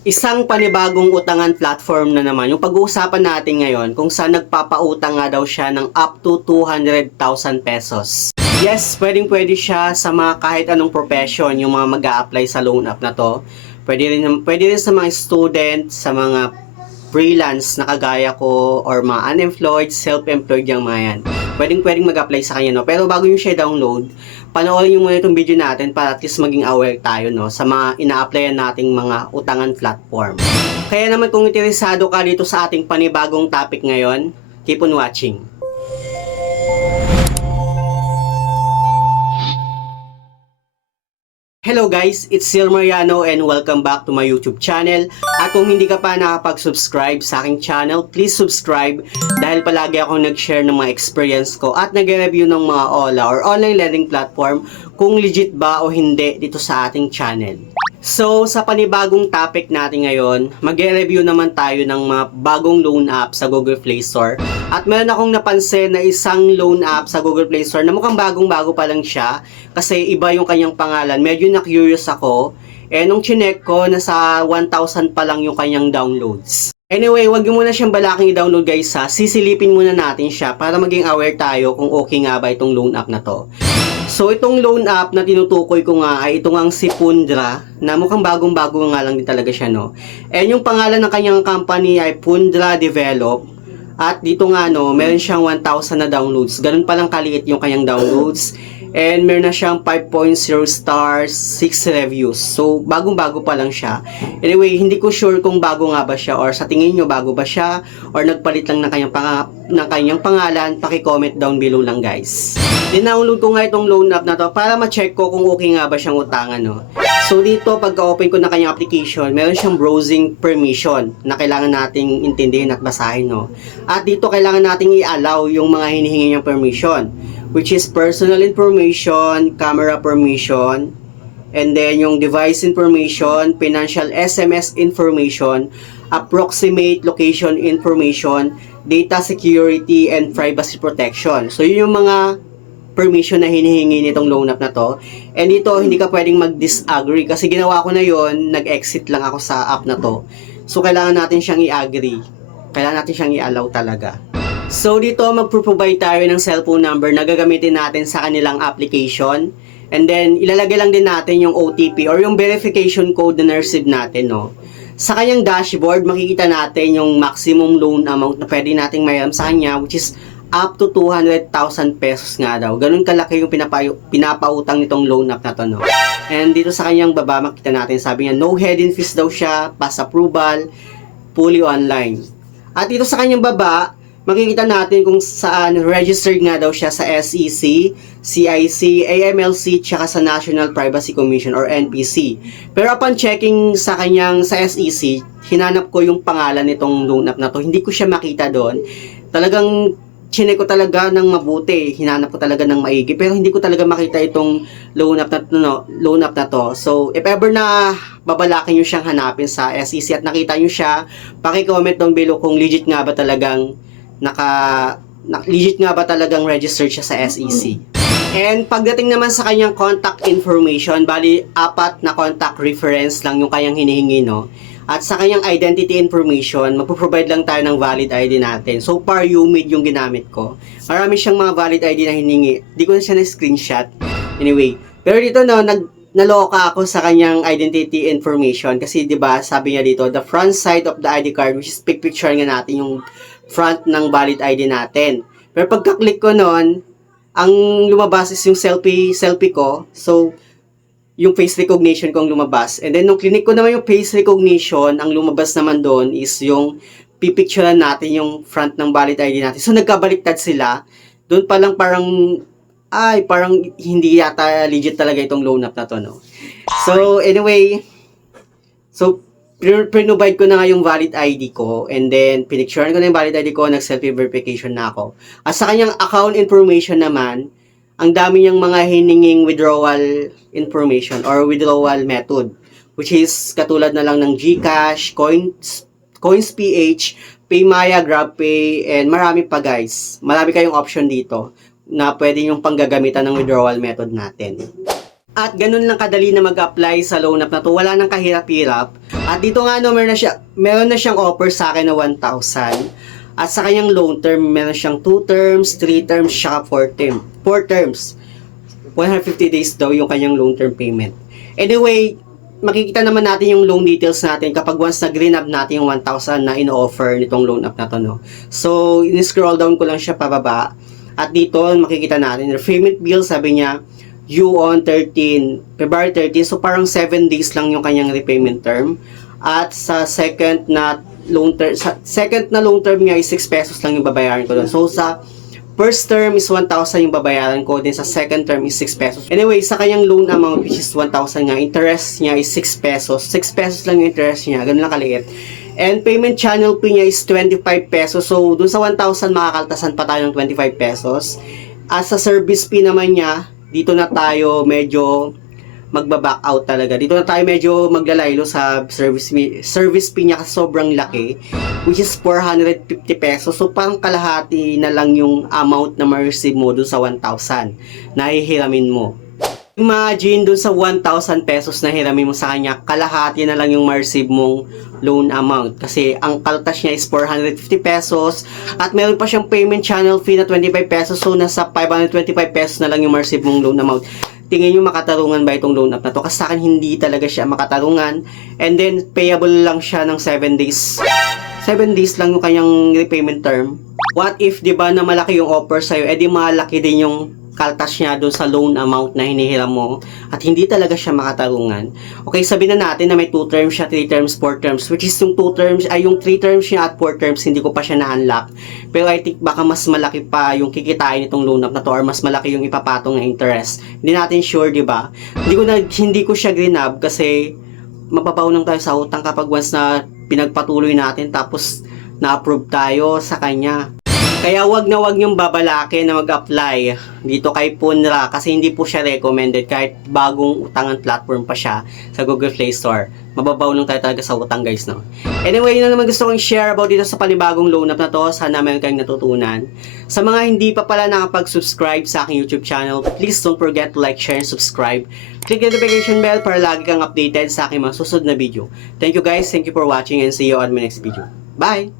Isang panibagong utangan platform na naman. Yung pag-uusapan natin ngayon kung saan nagpapautang nga daw siya ng up to 200,000 pesos. Yes, pwedeng-pwede siya sa mga kahit anong profession yung mga mag-a-apply sa loan app na to. Pwede rin sa mga student, sa mga freelance na kagaya ko or mga unemployed, self-employed yung mga yan. Pwedeng mag-apply sa kanya, no? Pero bago nyo siya download, panoorin nyo muna itong video natin para at least maging aware tayo, no? Sa mga ina-applyan nating mga utangan platform. Kaya naman kung interesado ka dito sa ating panibagong topic ngayon, keep on watching. Hello guys, it's Sil Mariano and welcome back to my YouTube channel. At kung hindi ka pa nakapag-subscribe sa aking channel, please subscribe dahil palagi akong nag-share ng mga experience ko at nag-review ng mga OLA or online lending platform kung legit ba o hindi dito sa ating channel. So, sa panibagong topic natin ngayon, mag-review naman tayo ng mga bagong loan app sa Google Play Store. At meron akong napansin na isang loan app sa Google Play Store na mukhang bagong-bago pa lang siya kasi iba yung kanyang pangalan. Medyo na-curious ako. Nung chinek ko, nasa 1,000 pa lang yung kanyang downloads. Anyway, wag nyo muna siyang balaking i-download guys ha. Sisilipin muna natin siya para maging aware tayo kung okay nga ba itong loan app na to. So, itong loan app na tinutukoy ko nga ay itong ang si Pundra na mukhang bagong-bago nga lang din talaga siya, no? And yung pangalan ng kanyang company ay Pundra Develop. At dito nga, no, meron siyang 1,000 na downloads. Ganun palang kaliit yung kanyang downloads. And meron na siyang 5.0 stars, 6 reviews. So, bagong-bago pa lang siya. Anyway, hindi ko sure kung bago nga ba siya or sa tingin nyo bago ba siya or nagpalit lang ng kanyang pangalan. Paki-comment down below lang guys. Dinownload ko nga itong loan app na to para ma-check ko kung okay nga ba siyang utangan, no? So dito, pagka-open ko na kanyang application, meron siyang browsing permission na kailangan nating intindihin at basahin, no? At dito, kailangan nating i-allow yung mga hinihingi niyang permission, which is personal information, camera permission, and then yung device information, financial SMS information, approximate location information, data security, and privacy protection. So yun yung mga permission na hinihingi nitong loan app na to. And dito, hindi ka pwedeng mag-disagree kasi ginawa ko na yon, nag-exit lang ako sa app na to. So, kailangan natin siyang i-agree. Kailangan natin siyang i-allow talaga. So, dito, mag-provide tayo ng cellphone number na gagamitin natin sa kanilang application. And then, ilalagay lang din natin yung OTP or yung verification code na na-receive natin, no? Sa kanyang dashboard, makikita natin yung maximum loan amount na pwede nating mayroon sa kanya, which is up to 200,000 pesos nga daw. Ganun kalaki yung pinapautang nitong loan app na to, no? And dito sa kanyang baba, makita natin, sabi niya, no hidden fees daw siya, pass approval, fully online. At dito sa kanyang baba, makikita natin kung saan registered nga daw siya sa SEC, CIC, AMLC, tsaka sa National Privacy Commission or NPC. Pero upon checking sa kanyang sa SEC, hinanap ko yung pangalan nitong loan app na to. Hindi ko siya makita doon. Talagang chinek ko talaga ng mabuti, hinanap ko talaga ng maigi, pero hindi ko talaga makita itong loan app na to. So, if ever na babalakin nyo siyang hanapin sa SEC at nakita nyo siya, paki-comment down below kung legit nga ba talagang registered siya sa SEC. And pagdating naman sa kanyang contact information, bali 4 na contact reference lang yung kanyang hinihingi, no? At sa kanyang identity information, magpo-provide lang tayo ng valid ID natin. So far, UMID yung ginamit ko. Marami siyang mga valid ID na hiningi. Di ko na siya na-screenshot. Anyway, pero dito, no, naloka ako sa kanyang identity information. Kasi, di ba, sabi niya dito, the front side of the ID card, which is picture nga natin yung front ng valid ID natin. Pero pagka-click ko nun, ang lumabas is yung selfie ko. So, yung face recognition ko ang lumabas. And then, nung clinic ko naman yung face recognition, ang lumabas naman doon is yung pipicturean natin yung front ng valid ID natin. So, nagkabaliktad sila. Doon pa lang parang hindi yata legit talaga itong loan app na to, no? So, anyway, provide ko na nga yung valid ID ko, and then, pinicturean ko na yung valid ID ko, nag-selfie verification na ako. At sa kanyang account information naman, ang dami niyang mga hininging withdrawal information or withdrawal method, which is katulad na lang ng GCash, CoinsPH, PayMaya, GrabPay, and marami pa guys. Marami kayong option dito na pwede yung panggagamitan ng withdrawal method natin. At ganun lang kadali na mag-apply sa loan app na to. Wala nang kahirap-hirap. At dito nga no, meron na siyang offer sa akin na 1,000. At sa kanyang loan term, meron siyang 2 terms, 3 terms, saka 4 terms. 150 days daw yung kanyang loan term payment. Anyway, makikita naman natin yung loan details natin kapag once na green up natin yung 1,000 na in-offer nitong loan app na to, no. So, in-scroll down ko lang siya pababa. At dito, makikita natin, repayment bill, sabi niya, due on February 13. So, parang 7 days lang yung kanyang repayment term. At sa second na loan term niya is 6 pesos lang yung babayaran ko doon. So, sa first term is 1,000 yung babayaran ko. Then, sa second term is 6 pesos. Anyway, sa kanyang loan amount, which is 1,000 nga, interest niya is 6 pesos. 6 pesos lang yung interest niya. Ganun lang kaliit. And payment channel fee niya is 25 pesos. So, dun sa 1,000, makakaltasan pa tayo ng 25 pesos. At sa service fee naman niya, dito na tayo medyo magba-back out talaga. Dito na tayo medyo maglalaylo sa service fee niya kasi sobrang laki, which is 450 pesos. So, parang kalahati na lang yung amount na ma-receive mo dun sa 1,000 na hihiramin mo. Imagine dun sa 1,000 pesos na hiramin mo sa kanya, kalahati na lang yung ma-receive mong loan amount. Kasi ang kaltas niya is 450 pesos at meron pa siyang payment channel fee na 25 pesos. So, nasa 525 pesos na lang yung ma-receive mong loan amount. Tingin nyo makatarungan ba itong loan app na to? Kasi sa akin hindi talaga siya makatarungan. And then, payable lang siya ng 7 days. 7 days lang yung kanyang repayment term. What if, di ba, na malaki yung offer sa'yo, edi malaki din yung kaltas niya doon sa loan amount na hinihiram mo at hindi talaga siya makatarungan. Okay, sabihin na natin na may 2 terms siya, 3 terms, 4 terms, which is yung 2 terms, ay yung 3 terms niya at 4 terms, hindi ko pa siya na-unlock. Pero I think baka mas malaki pa yung kikitain nitong loan app na to or mas malaki yung ipapatong na interest. Hindi natin sure, di ba? Hindi ko siya grinab kasi mababaw lang tayo sa utang kapag once na pinagpatuloy natin tapos na-approve tayo sa kanya. Kaya wag niyong babalakin na mag-apply dito kay Punra kasi hindi po siya recommended kahit bagong utangan platform pa siya sa Google Play Store. Mababaw lang tayo talaga sa utang, guys, no? Anyway, yun na naman gusto kong share about dito sa panibagong loan app na to. Sana meron kayong natutunan. Sa mga hindi pa pala nakapag-subscribe sa aking YouTube channel, please don't forget to like, share, and subscribe. Click the notification bell para lagi kang updated sa aking mga susunod na video. Thank you, guys. Thank you for watching and see you on my next video. Bye!